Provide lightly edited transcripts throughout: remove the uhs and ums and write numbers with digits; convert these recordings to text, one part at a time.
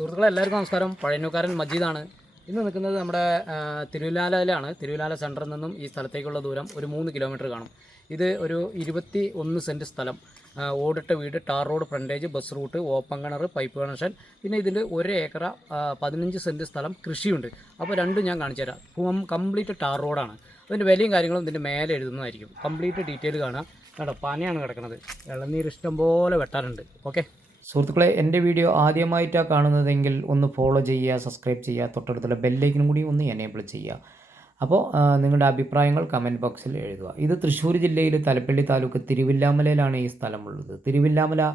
സുഹൃത്തുക്കളെ എല്ലാവർക്കും നമസ്കാരം. പഴയന്നൂക്കാരൻ മജീദാണ്. ഇന്ന് നിൽക്കുന്നത് നമ്മുടെ തിരുവല്ലായിലാണ്. തിരുവല്ലാ സെൻറ്ററിൽ നിന്നും ഈ സ്ഥലത്തേക്കുള്ള ദൂരം ഒരു 3 കിലോമീറ്റർ കാണും. ഇത് ഒരു 21 സെൻറ്റ് സ്ഥലം, ഓടിട്ട വീട്, tar road frontage, bus route, open കിണർ, പൈപ്പ് കണക്ഷൻ, പിന്നെ ഇതിൻ്റെ 1 ഏക്കർ 15 സെൻറ്റ് സ്ഥലം കൃഷിയുണ്ട്. അപ്പോൾ രണ്ടും ഞാൻ കാണിച്ചു തരാം. കംപ്ലീറ്റ് ടാർ റോഡാണ്. അതിൻ്റെ വിലയും കാര്യങ്ങളും ഇതിൻ്റെ മേലെ എഴുതുന്നതായിരിക്കും. കംപ്ലീറ്റ് ഡീറ്റെയിൽ കാണാം. കേട്ടോ, പനയാണ് കിടക്കുന്നത്. ഇളനീർ ഇഷ്ടം പോലെ വെട്ടാറുണ്ട്. ഓക്കെ സുഹൃത്തുക്കളെ, എൻ്റെ വീഡിയോ ആദ്യമായിട്ടാണ് കാണുന്നതെങ്കിൽ ഒന്ന് ഫോളോ ചെയ്യുക, സബ്സ്ക്രൈബ് ചെയ്യുക, തൊട്ടടുത്തുള്ള ബെല്ലൈക്കനും കൂടി ഒന്ന് എനേബിൾ ചെയ്യുക. അപ്പോൾ നിങ്ങളുടെ അഭിപ്രായങ്ങൾ കമൻറ്റ് ബോക്സിൽ എഴുതുക. ഇത് തൃശ്ശൂർ ജില്ലയിൽ തലപ്പള്ളി താലൂക്ക് തിരുവില്ലാമലയിലാണ് ഈ സ്ഥലമുള്ളത്. തിരുവില്ലാമല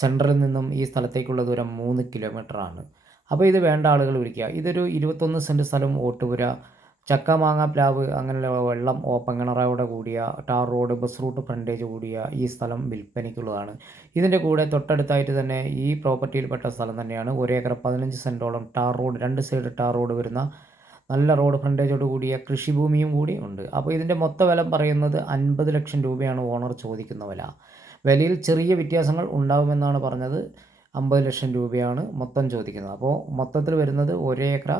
സെൻറ്ററിൽ നിന്നും ഈ സ്ഥലത്തേക്കുള്ള ദൂരം 3 കിലോമീറ്ററാണ്. അപ്പോൾ ഇത് വേണ്ട ആളുകൾ വിളിക്കുക. ഇതൊരു 21 സെൻറ്റ് സ്ഥലം, ഓട്ടുപുര, ചക്ക, മാങ്ങ, പ്ലാവ്, അങ്ങനെയുള്ള വെള്ളം, ഓപ്പൺ കിണറോടെ കൂടിയ, tar road, bus route frontage കൂടിയ ഈ സ്ഥലം വിൽപ്പനയ്ക്കുള്ളതാണ്. ഇതിൻ്റെ കൂടെ തൊട്ടടുത്തായിട്ട് തന്നെ ഈ പ്രോപ്പർട്ടിയിൽപ്പെട്ട സ്ഥലം തന്നെയാണ്. 1 ഏക്കർ 15 സെൻറ്റോളം tar road, 2 side tar road വരുന്ന നല്ല റോഡ് ഫ്രണ്ടേജോട് കൂടിയ കൃഷിഭൂമിയും കൂടി ഉണ്ട്. അപ്പോൾ ഇതിൻ്റെ മൊത്ത വില പറയുന്നത് 50 ലക്ഷം രൂപയാണ് ഓണർ ചോദിക്കുന്ന വില. വിലയിൽ ചെറിയ വ്യത്യാസങ്ങൾ ഉണ്ടാകുമെന്നാണ് പറഞ്ഞത്. 50 ലക്ഷം രൂപയാണ് മൊത്തം ചോദിക്കുന്നത്. അപ്പോൾ മൊത്തത്തിൽ വരുന്നത് 1 ഏക്കർ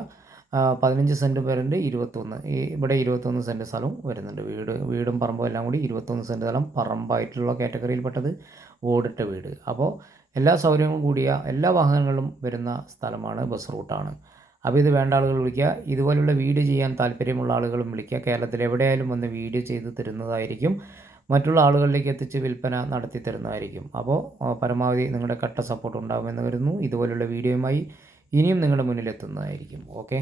15 സെൻറ്റ് വരുന്നുണ്ട്. 21 ഇവിടെ 21 സെൻറ്റ് സ്ഥലവും വരുന്നുണ്ട്. വീടും പറമ്പും എല്ലാം കൂടി 21 സെൻറ്റ് സ്ഥലം, പറമ്പായിട്ടുള്ള കാറ്റഗറിയിൽപ്പെട്ടത്, ഓടിട്ട വീട്. അപ്പോൾ എല്ലാ സൗകര്യങ്ങളും കൂടിയ എല്ലാ വാഹനങ്ങളും വരുന്ന സ്ഥലമാണ്, ബസ് റൂട്ടാണ്. അപ്പോൾ ഇത് വേണ്ട ആളുകൾ വിളിക്കുക. ഇതുപോലുള്ള വീഡിയോ ചെയ്യാൻ താല്പര്യമുള്ള ആളുകളും വിളിക്കുക. കേരളത്തിൽ എവിടെയായാലും വന്ന് വീഡിയോ ചെയ്ത് തരുന്നതായിരിക്കും. മറ്റുള്ള ആളുകളിലേക്ക് എത്തിച്ച് വിൽപ്പന നടത്തി തരുന്നതായിരിക്കും. അപ്പോൾ പരമാവധി നിങ്ങളുടെ കട്ട സപ്പോർട്ട് ഉണ്ടാകുമെന്ന് വരുന്നു. ഇതുപോലുള്ള വീഡിയോയുമായി ഇനിയും നിങ്ങളുടെ മുന്നിലെത്തുന്നതായിരിക്കും. ഓക്കെ.